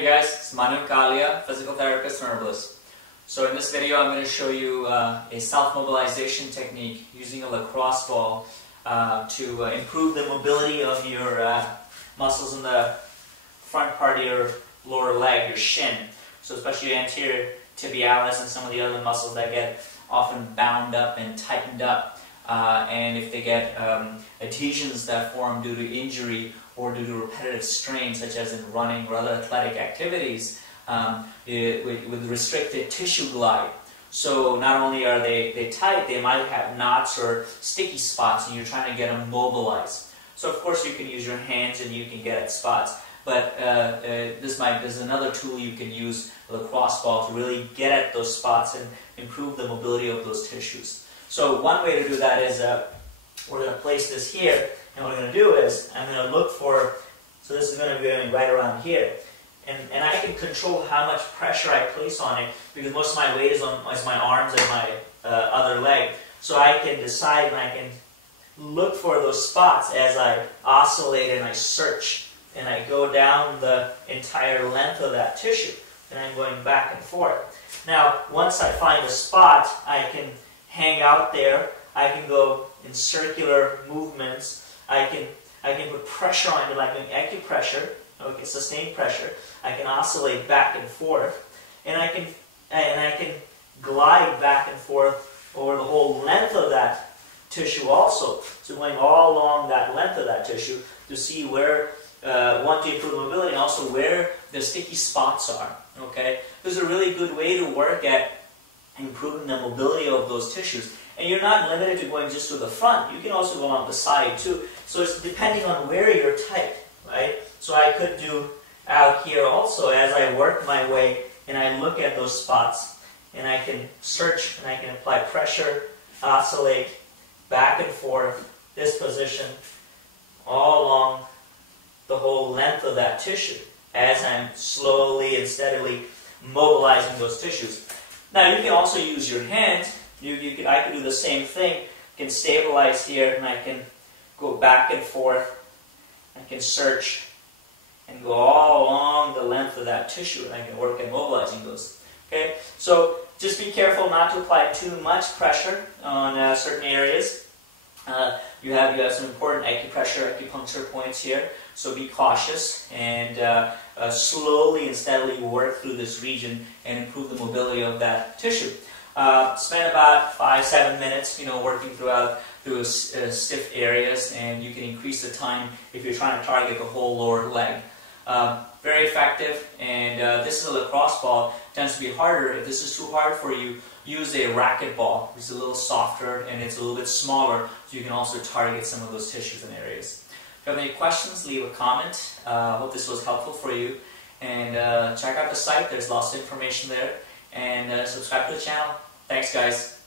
Hey guys, it's Manu Kalia, physical therapist and herbalist. So in this video I'm going to show you a self-mobilization technique using a lacrosse ball to improve the mobility of your muscles in the front part of your lower leg, your shin. So especially your anterior tibialis and some of the other muscles that get often bound up and tightened up. And if they get adhesions that form due to injury or due to repetitive strain, such as in running or other athletic activities, with restricted tissue glide. So not only are they tight, they might have knots or sticky spots, and you're trying to get them mobilized. So of course you can use your hands and you can get at spots, but there's another tool you can use, a lacrosse ball, to really get at those spots and improve the mobility of those tissues. So one way to do that is we're going to place this here, and what I'm going to do is I'm going to look for, so this is going to be going right around here, and I can control how much pressure I place on it because most of my weight is on my arms and my other leg. So I can decide and I can look for those spots as I oscillate and I search and I go down the entire length of that tissue, and I'm going back and forth. Now once I find a spot, I can hang out there, I can go in circular movements, I can put pressure on it like doing acupressure, okay, sustained pressure. I can oscillate back and forth, and I can glide back and forth over the whole length of that tissue also. So going all along that length of that tissue to see where want to improve mobility and also where the sticky spots are. Okay, this is a really good way to work at improving the mobility of those tissues. And you're not limited to going just to the front. You can also go on the side too. So it's depending on where you're tight, right? So I could do out here also as I work my way and I look at those spots and I can search and I can apply pressure, oscillate back and forth, this position, all along the whole length of that tissue as I'm slowly and steadily mobilizing those tissues. Now you can also use your hands. I can do the same thing. I can stabilize here and I can go back and forth. I can search and go all along the length of that tissue, and I can work at mobilizing those. Okay, so just be careful not to apply too much pressure on certain areas. You have some important acupuncture points here, so be cautious and slowly and steadily work through this region and improve the mobility of that tissue. Spend about 5-7 minutes, working through stiff areas, and you can increase the time if you're trying to target the whole lower leg. Very effective, and this is a lacrosse ball. It tends to be harder. If this is too hard for you, use a racket ball. It's a little softer and it's a little bit smaller, so you can also target some of those tissues and areas. If you have any questions, leave a comment. Hope this was helpful for you. And check out the site. There's lots of information there. And subscribe to the channel. Thanks, guys.